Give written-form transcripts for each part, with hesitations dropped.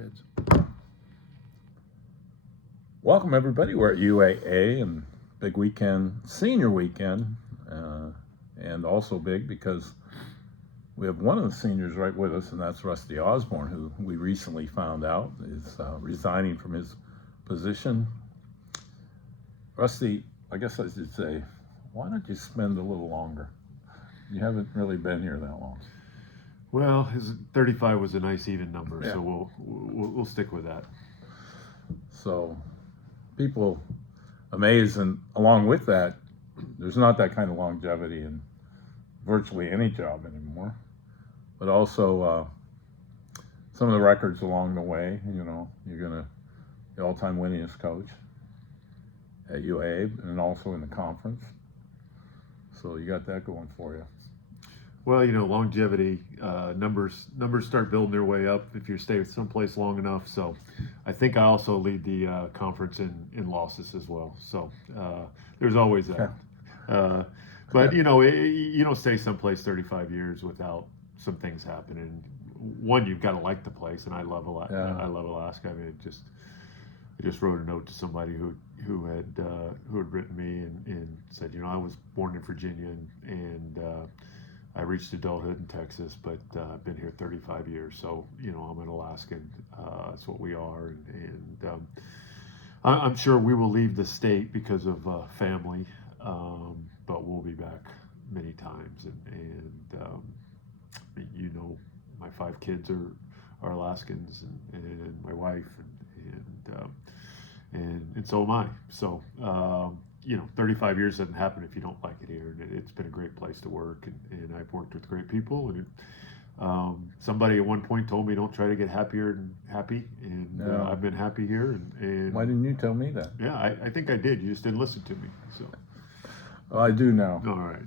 heads. Welcome everybody. We're at UAA and big weekend, senior weekend, and also big because we have one of the seniors right with us, and that's Rusty Osborne, who we recently found out is resigning from his position. Rusty, I guess I should say, why don't you spend a little longer? You haven't really been here that long. Well, his 35 was a nice even number, Yeah. so we'll stick with that. So people amazed, and along with that, there's not that kind of longevity in virtually any job anymore. But also some of the records along the way. You know, you're gonna the all-time winningest coach at UAA, and also in the conference. So you got that going for you. Well, you know, longevity, numbers start building their way up if you stay someplace long enough. So I think I also lead the conference in losses as well. So there's always that. But, you know, you don't stay someplace 35 years without some things happening. One, you've got to like the place, and I love Alaska. I mean, I just wrote a note to somebody who had written me and said, you know, I was born in Virginia and I reached adulthood in Texas, but I've been here 35 years. So, you know, I'm an Alaskan. That's what we are. And I'm sure we will leave the state because of family, but we'll be back many times. And you know, my 5 kids are Alaskans, and my wife, and so am I. So, you know, 35 years doesn't happen if you don't like it here. And it's been a great place to work, and I've worked with great people. And somebody at one point told me, don't try to get happier than happy. And I've been happy here. And Why didn't you tell me that? Yeah, I think I did. You just didn't listen to me. So. Well, I do now. All right.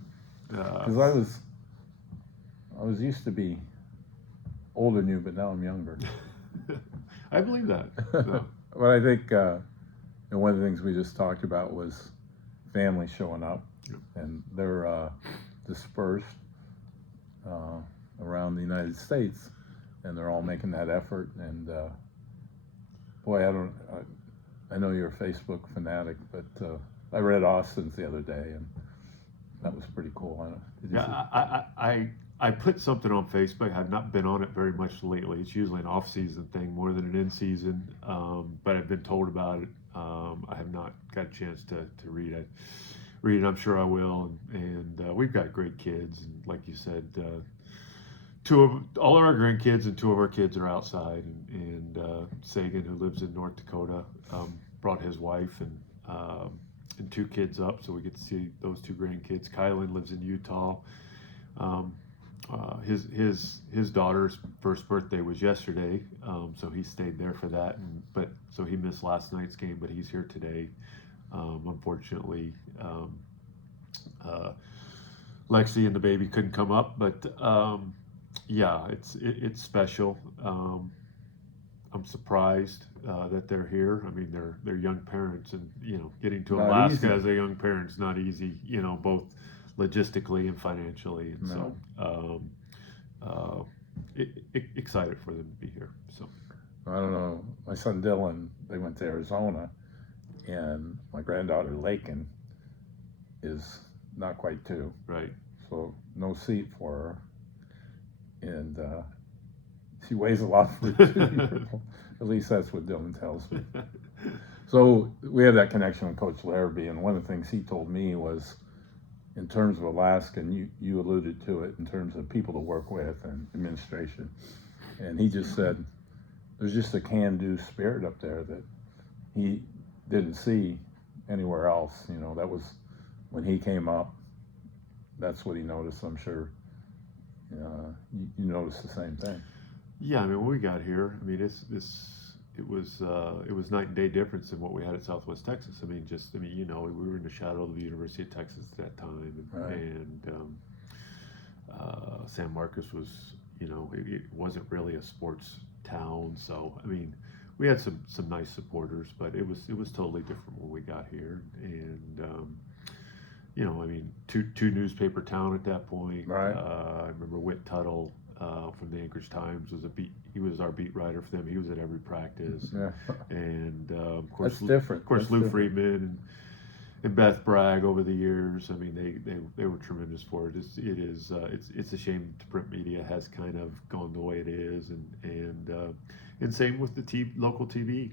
Because I was used to be older than you, but now I'm younger. I believe that. No. But I think one of the things we just talked about was family showing up, and they're dispersed around the United States, and they're all making that effort. And boy, I know you're a Facebook fanatic, but I read Austin's the other day, and that was pretty cool. I put something on Facebook. I've not been on it very much lately. It's usually an off-season thing more than an in-season, but I've been told about it. I have not got a chance to read it. I'm sure I will. And we've got great kids, and like you said, all of our grandkids and 2 of our kids are outside. And Sagan, who lives in North Dakota, brought his wife and 2 kids up, so we get to see those 2 grandkids. Kylan lives in Utah. His daughter's first birthday was yesterday, so he stayed there for that. So he missed last night's game, but he's here today. Unfortunately, Lexi and the baby couldn't come up, but yeah, it's special. I'm surprised that they're here. I mean, they're young parents, and you know, getting to Alaska as a young parent is not easy. You know, both logistically and financially, and so excited for them to be here. So I don't know. My son Dylan, they went to Arizona, and my granddaughter Lakin is not quite 2. Right. So no seat for her, and she weighs a lot for a 2-year-old. At least that's what Dylan tells me. So we have that connection with Coach Larrabee, and one of the things he told me was, in terms of Alaska, and you alluded to it, in terms of people to work with and administration, and he just said there's just a can-do spirit up there that he didn't see anywhere else. You know, that was when he came up. That's what he noticed. I'm sure you noticed the same thing. Yeah, I mean, when we got here, I mean, it was night and day difference than what we had at Southwest Texas. I mean, you know, we were in the shadow of the University of Texas at that time, and San Marcos was, you know, it wasn't really a sports town. So I mean, we had some nice supporters, but it was totally different when we got here. And you know, I mean, two newspaper town at that point. Right. I remember Whit Tuttle from the Anchorage Times he was our beat writer for them. He was at every practice, Yeah. and of course, That's different. Of course, That's Lou different. Friedman and Beth Bragg over the years. I mean, they were tremendous for it. It's a shame the print media has kind of gone the way it is, and same with the local TV.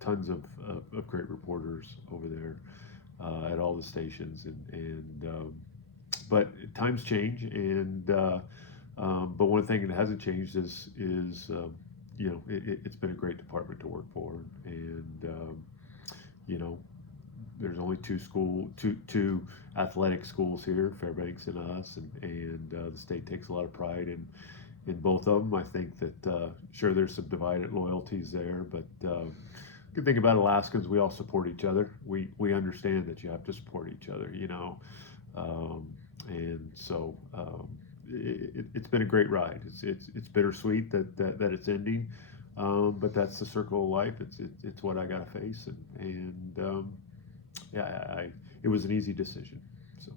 Tons of great reporters over there at all the stations, but times change, but one thing that hasn't changed is it's been a great department to work for, and you know, there's only two athletic schools here, Fairbanks and us, and the state takes a lot of pride in both of them. I think that sure there's some divided loyalties there, but good thing about Alaskans, we all support each other. We understand that you have to support each other, and so it's been a great ride. It's bittersweet that it's ending, but that's the circle of life. It's what I got to face, and it was an easy decision. So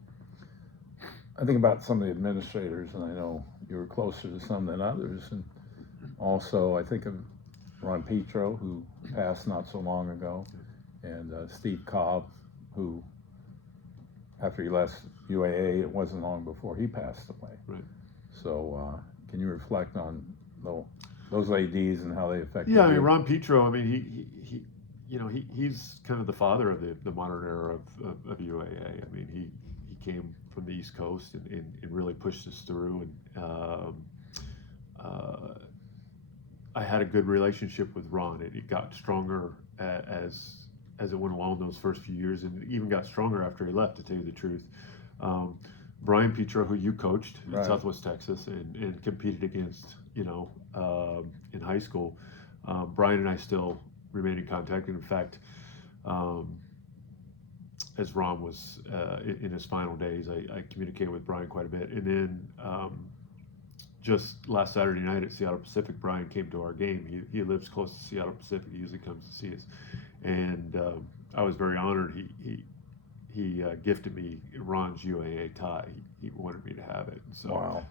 I think about some of the administrators, and I know you were closer to some than others, and also I think of Ron Petro, who passed not so long ago, and Steve Cobb, who after he left UAA, it wasn't long before he passed away. Right. So can you reflect on those ADs and how they affected Yeah, I mean, you? Ron Petro, I mean, he's kind of the father of the modern era of UAA. I mean, he came from the East Coast and really pushed us through. And I had a good relationship with Ron. It got stronger as it went along those first few years, and it even got stronger after he left, to tell you the truth. Brian Petro, who you coached in Right. Southwest Texas and competed against, in high school, Brian and I still remain in contact. And in fact, as Ron was in his final days, I communicated with Brian quite a bit. And then just last Saturday night at Seattle Pacific, Brian came to our game. He lives close to Seattle Pacific. He usually comes to see us, and I was very honored. He gifted me Ron's UAA tie. He wanted me to have it. So Wow.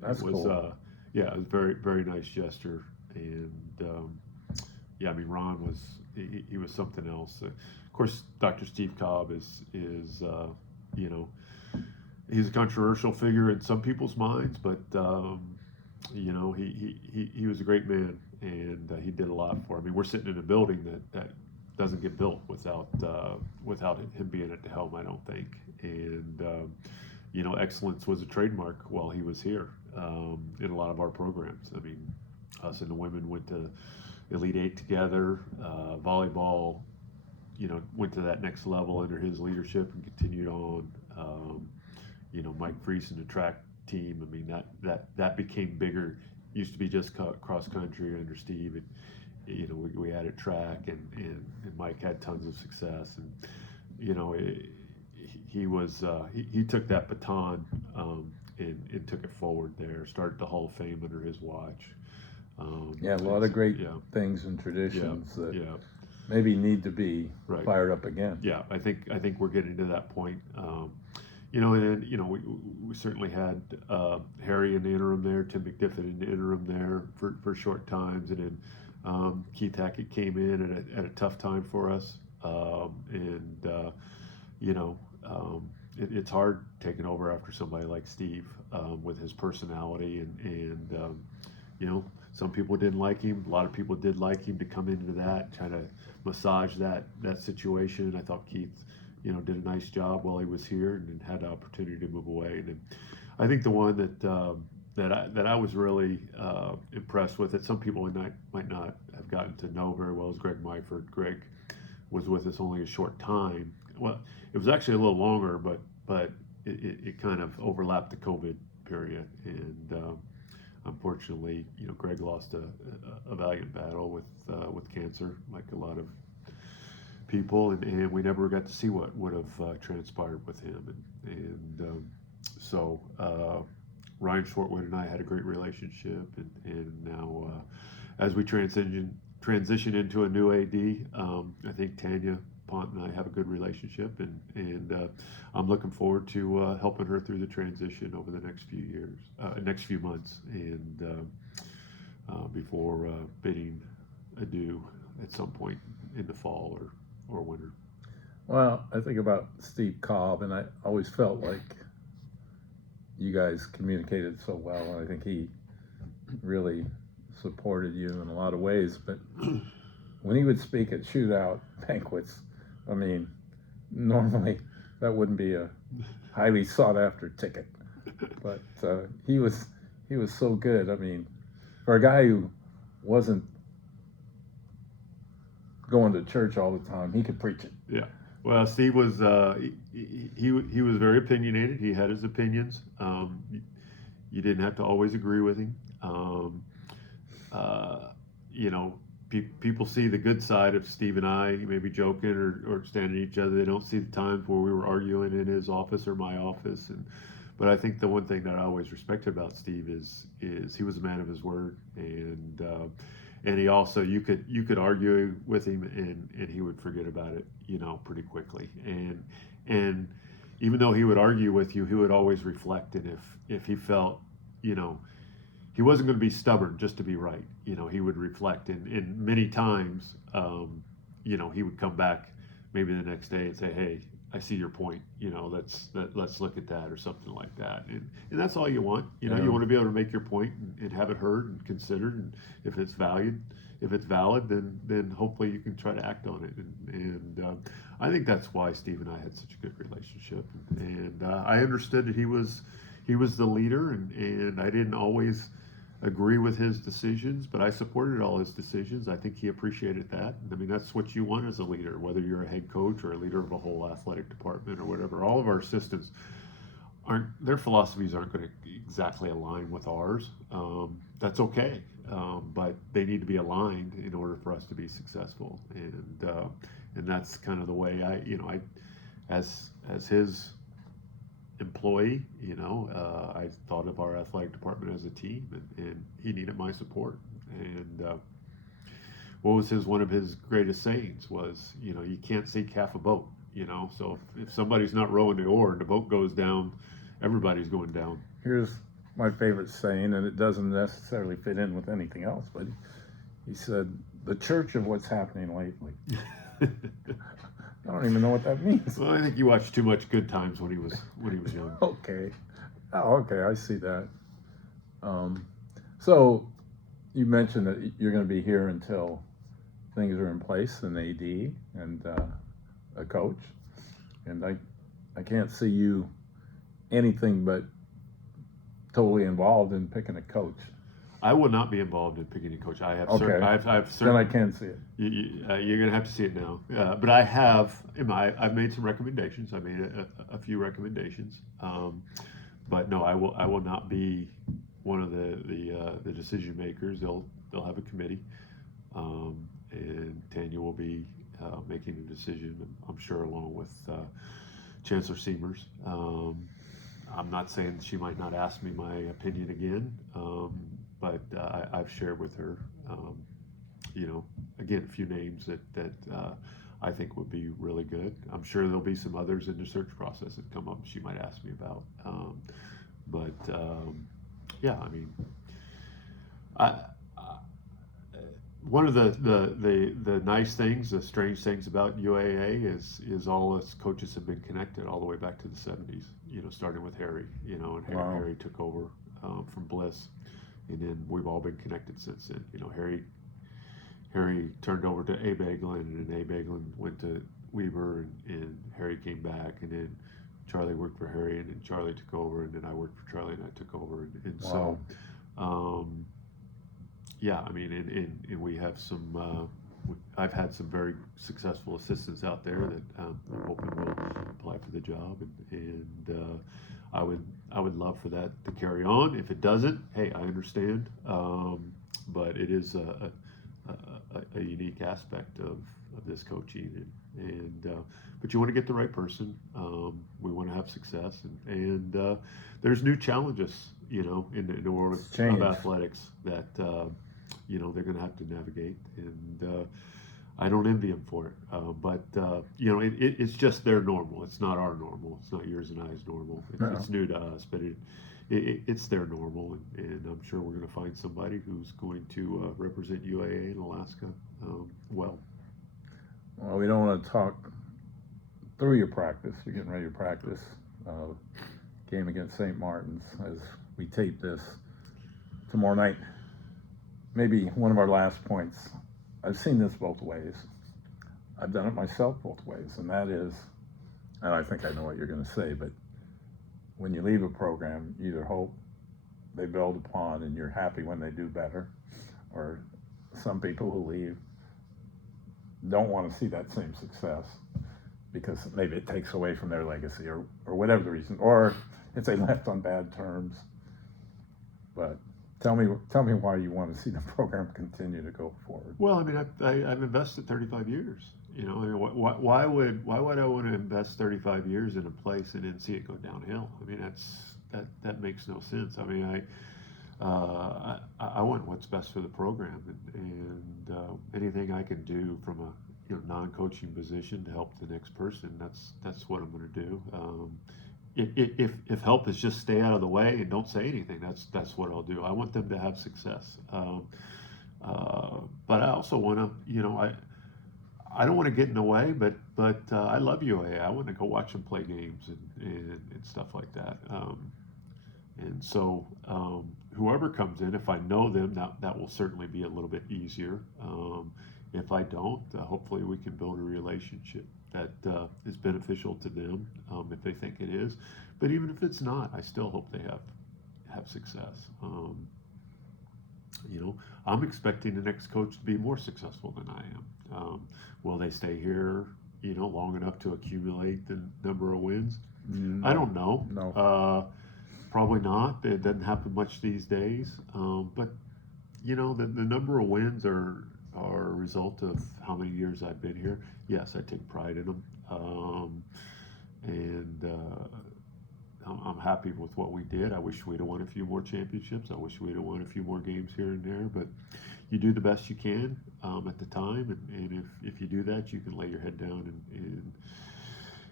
That's it was cool. it was very, very nice gesture. And I mean, Ron was he was something else. Of course, Dr. Steve Cobb is he's a controversial figure in some people's minds, but he was a great man, and he did a lot for. I mean, we're sitting in a building that doesn't get built without him being at the helm, I don't think. And excellence was a trademark while he was here in a lot of our programs. I mean, us and the women went to Elite Eight together. Volleyball, went to that next level under his leadership and continued on. Mike Freese and the track team. I mean, that became bigger. Used to be just cross country under Steve. And, we added track, and Mike had tons of success. And he took that baton and took it forward there. Started the Hall of Fame under his watch. A lot of great things and traditions that maybe need to be Right. fired up again. Yeah, I think we're getting to that point. And then we certainly had Harry in the interim there, Tim McDiffin in the interim there for short times, and then Keith Hackett came in at a tough time for us. It's hard taking over after somebody like Steve with his personality, and some people didn't like him. A lot of people did like him to come into that, try to massage that situation. I thought Keith, did a nice job while he was here, and then had the opportunity to move away. And then I think the one that I was really impressed with, that some people might not have gotten to know very well, is Greg Myford. Greg was with us only a short time. Well, it was actually a little longer, but it kind of overlapped the COVID period, and unfortunately, Greg lost a valiant battle with cancer, like a lot of people, and we never got to see what would have transpired with him, and so Ryan Shortwood and I had a great relationship, and now as we transition into a new AD, I think Tanya Pont and I have a good relationship, and I'm looking forward to helping her through the transition over the next few months, and before bidding adieu at some point in the fall or winter. Well, I think about Steve Cobb, and I always felt like you guys communicated so well, and I think he really supported you in a lot of ways. But when he would speak at shootout banquets, I mean, normally that wouldn't be a highly sought after ticket, but he was so good. I mean, for a guy who wasn't going to church all the time, he could preach it. Yeah. Well, Steve was he was very opinionated. He had his opinions. You didn't have to always agree with him. You know, people see the good side of Steve and I, maybe joking or standing at each other. They don't see the times where we were arguing in his office or my office. But I think the one thing that I always respected about Steve is he was a man of his word, and he also, you could argue with him and he would forget about it, you know, pretty quickly. And even though he would argue with you, he would always reflect. And if he felt, you know, he wasn't going to be stubborn just to be right, you know, he would reflect. And many times, you know, he would come back maybe the next day and say, hey, I see your point, you know, let's look at that or something like that. And that's all you want, you know, Yeah. You want to be able to make your point and have it heard and considered. And if it's valid, then hopefully you can try to act on it. And I think that's why Steve and I had such a good relationship. And I understood that he was the leader, and I didn't always agree with his decisions, but I supported all his decisions. I think he appreciated that. I mean, that's what you want as a leader, whether you're a head coach or a leader of a whole athletic department or whatever. All of our assistants their philosophies aren't going to exactly align with ours. That's okay, but they need to be aligned in order for us to be successful. And that's kind of the way I as his employee, you know, I thought of our athletic department as a team, and he needed my support. And what was one of his greatest sayings was, you know, you can't sink half a boat, you know. So if somebody's not rowing the oar and the boat goes down, everybody's going down. Here's my favorite saying, and it doesn't necessarily fit in with anything else, but he said, the church of what's happening lately. I don't even know what that means. Well, I think you watched too much Good Times when he was young. Okay. Oh, okay, I see that. So you mentioned that you're going to be here until things are in place, an AD and a coach, and I can't see you anything but totally involved in picking a coach. I will not be involved in picking a coach. I have Okay. Then I can see it. You're going to have to see it now. But I've made some recommendations. I made a few recommendations. But no, I will not be one of the decision makers. They'll have a committee, and Tanya will be making a decision, I'm sure, along with Chancellor Seamers. I'm not saying she might not ask me my opinion again, but I've shared with her, you know, again, a few names that I think would be really good. I'm sure there'll be some others in the search process that come up she might ask me about. Yeah, I mean, one of the nice things, the strange things about UAA is all us coaches have been connected all the way back to the 70s, you know, starting with Harry, you know, and Wow. Harry took over from Bliss, and then we've all been connected since then. You know, Harry turned over to Abe Eglin, and then Abe Eglin went to Weber, and Harry came back, and then Charlie worked for Harry, and then Charlie took over, and then I worked for Charlie, and I took over, and Wow. so yeah, I mean, and we have some. I've had some very successful assistants out there that I'm hoping will apply for the job, and I would love for that to carry on. If it doesn't, hey, I understand. But it is a unique aspect of this coaching, but you want to get the right person. We want to have success, and there's new challenges, you know, in the world of athletics that you know they're going to have to navigate. And I don't envy them for it. But you know, it's just their normal. It's not our normal. It's not yours and I's normal. No. It's new to us, but it's their normal, and I'm sure we're going to find somebody who's going to represent UAA in Alaska well. Well, we don't want to talk through your practice. You're getting ready to practice. Game against St. Martin's as we tape this tomorrow night. Maybe one of our last points. I've seen this both ways. I've done it myself both ways, and that is, and I think I know what you're going to say, but when you leave a program, you either hope they build upon and you're happy when they do better, or some people who leave don't want to see that same success because maybe it takes away from their legacy or whatever the reason, or if they left on bad terms. But tell me why you want to see the program continue to go forward. Well, I mean, I've invested 35 years. You know, I mean, why would I want to invest 35 years in a place and then see it go downhill? I mean, that makes no sense. I mean, I want what's best for the program, and anything I can do from a non-coaching position to help the next person, that's what I'm going to do. If help is just stay out of the way and don't say anything, that's what I'll do. I want them to have success, but I also want to, I don't want to get in the way, but I love UAA. I want to go watch them play games and stuff like that. And so whoever comes in, if I know them, that will certainly be a little bit easier. If I don't, hopefully we can build a relationship that is beneficial to them if they think it is. But even if it's not, I still hope they have success. I'm expecting the next coach to be more successful than I am. Will they stay here, long enough to accumulate the number of wins? No. I don't know. No. Probably not. It doesn't happen much these days. But the number of wins are a result of how many years I've been here. Yes, I take pride in them, and I'm happy with what we did. I wish we'd have won a few more championships. I wish we'd have won a few more games here and there. But you do the best you can at the time, and if you do that, you can lay your head down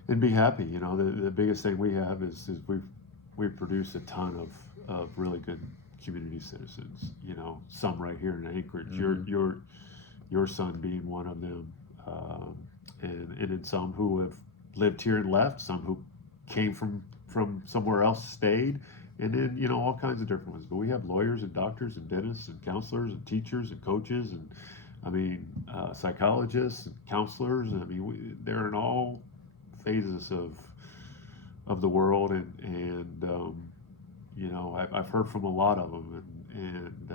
and be happy. The biggest thing we have is we've produced a ton of really good community citizens. Some right here in Anchorage. Mm-hmm. Your son being one of them, and then some who have lived here and left, some who came from somewhere else, stayed, and then all kinds of different ones. But we have lawyers and doctors and dentists and counselors and teachers and coaches and psychologists and counselors. I mean, they're in all phases of the world, and I've heard from a lot of them, and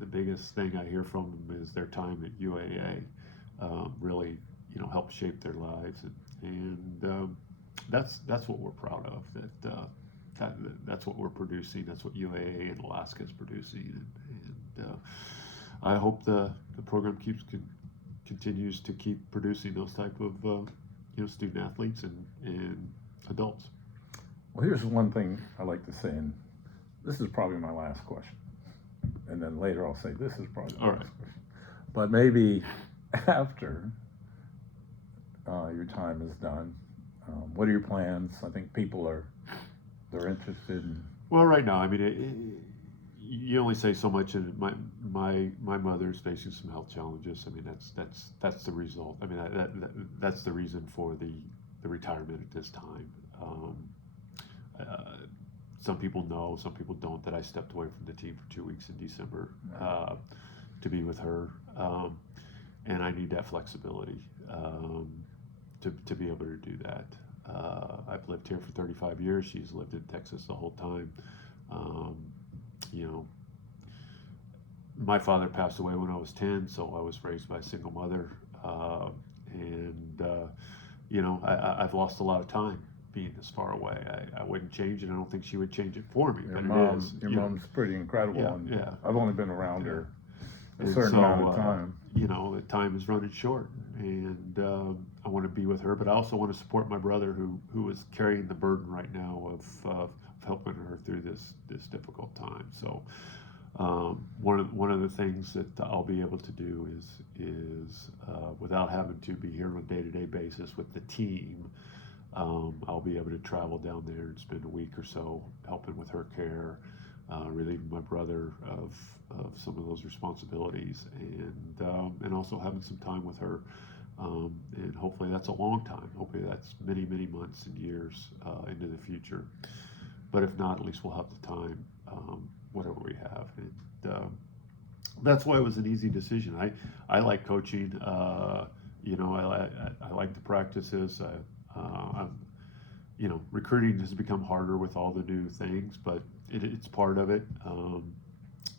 the biggest thing I hear from them is their time at UAA really helped shape their lives, and that's what we're proud of. That's what we're producing. That's what UAA and Alaska is producing, and I hope the program continues to keep producing those type of student athletes and adults. Well, here's one thing I like to say, and this is probably my last question, and then later I'll say this is probably my last question. But maybe after your time is done, what are your plans? I think people they're interested in. Well, right now, I mean, you only say so much, and my mother's facing some health challenges. I mean, that's the result. I mean, that's the reason for the retirement at this time. Some people know, some people don't, that I stepped away from the team for 2 weeks in December to be with her, and I need that flexibility to be able to do that. I've lived here for 35 years. She's lived in Texas the whole time. My father passed away when I was 10, so I was raised by a single mother, and I've lost a lot of time being this far away. I wouldn't change it. I don't think she would change it for me. Your mom's pretty incredible. Yeah. I've only been around her a certain amount of time. The time is running short, and I want to be with her, but I also want to support my brother who is carrying the burden right now of helping her through this difficult time. So one of the things that I'll be able to do is without having to be here on a day-to-day basis with the team, I'll be able to travel down there and spend a week or so helping with her care, relieving my brother of some of those responsibilities, and also having some time with her. And hopefully that's a long time. Hopefully that's many, many months and years into the future. But if not, at least we'll have the time, whatever we have. And that's why it was an easy decision. I like coaching. I like the practices. Recruiting has become harder with all the new things, but it's part of it.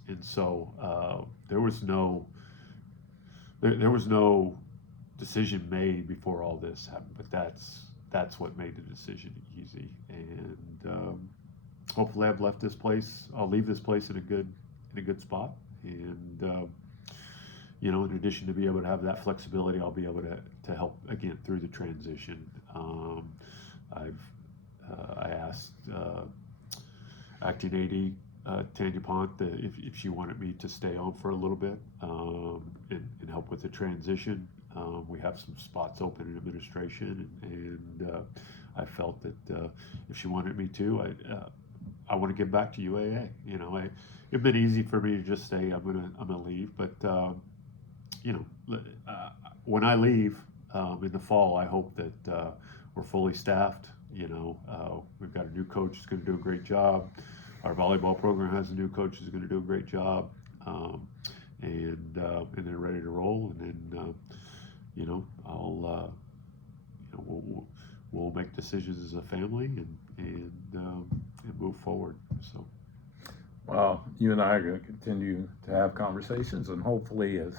And so there was no decision made before all this happened. But that's what made the decision easy. And hopefully, I've left this place. I'll leave this place in a good spot. And in addition to be able to have that flexibility, I'll be able to help again through the transition. I asked acting AD Tanya Pont if she wanted me to stay on for a little bit and help with the transition. We have some spots open in administration, and I felt that if she wanted me to, I want to get back to UAA. It'd been easy for me to just say I'm gonna leave, but when I leave in the fall, I hope that we're fully staffed. We've got a new coach who's going to do a great job. Our volleyball program has a new coach who's going to do a great job, and they're ready to roll. And then we'll make decisions as a family and move forward. So. Well, you and I are going to continue to have conversations, and hopefully as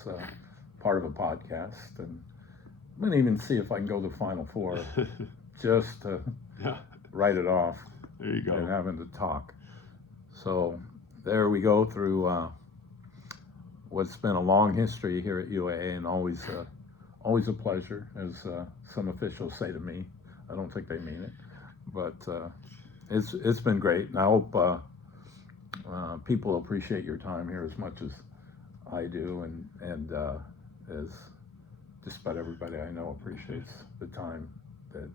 part of a podcast. And I'm going to even see if I can go to the Final Four just to write it off. There you go. And having to talk. So there we go through what's been a long history here at UAA, and always a pleasure, as some officials say to me. I don't think they mean it, but it's been great, and I hope people appreciate your time here as much as I do, and as just about everybody I know appreciates the time that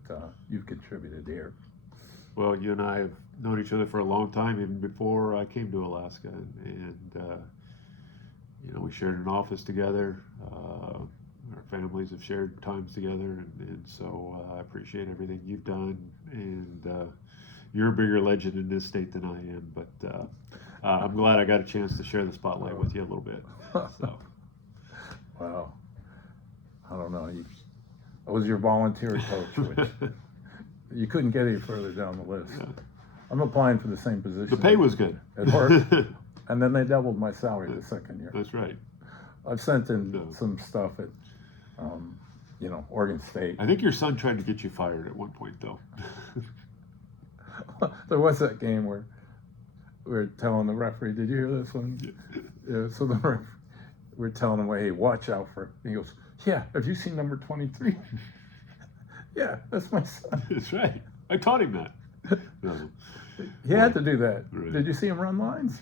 you've contributed here. Well, you and I have known each other for a long time, even before I came to Alaska, and we shared an office together. Our families have shared times together, and so I appreciate everything you've done. And you're a bigger legend in this state than I am, but I'm glad I got a chance to share the spotlight with you a little bit. So. Wow. I don't know. I was your volunteer coach, which you couldn't get any further down the list. Yeah. I'm applying for the same position. The pay was good. At work, and then they doubled my salary the second year. That's right. I've sent in some stuff at, Oregon State. I think your son tried to get you fired at one point, though. There was that game where we were telling the referee, did you hear this one? Yeah, so the referee, we're telling him, hey, watch out for it. And he goes, yeah, have you seen number 23? Yeah, that's my son. That's right. I taught him that. No. He had to do that. Right. Did you see him run lines?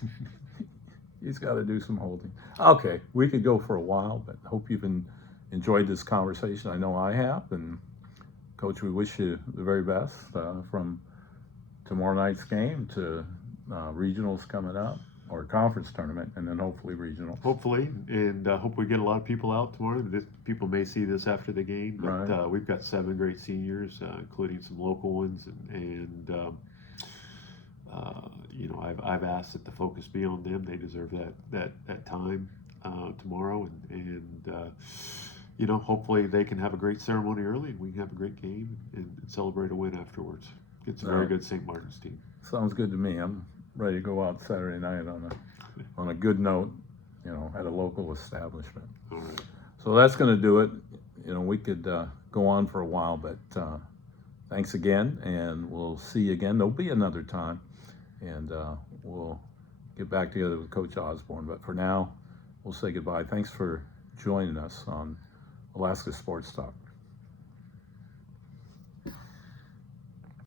He's got to do some holding. Okay, we could go for a while, but hope you've enjoyed this conversation. I know I have. And Coach, we wish you the very best from tomorrow night's game to regionals coming up, or conference tournament, and then hopefully regional. Hopefully, and hope we get a lot of people out tomorrow. People may see this after the game, but Right. We've got 7 great seniors, including some local ones, and I've asked that the focus be on them. They deserve that time tomorrow, and hopefully they can have a great ceremony early, and we can have a great game and celebrate a win afterwards. It's a very good St. Martin's team. Sounds good to me. I'm ready to go out Saturday night on a good note, at a local establishment. All right. So that's going to do it. We could go on for a while, but thanks again, and we'll see you again. There'll be another time, and we'll get back together with Coach Osborne. But for now, we'll say goodbye. Thanks for joining us on Alaska Sports Talk.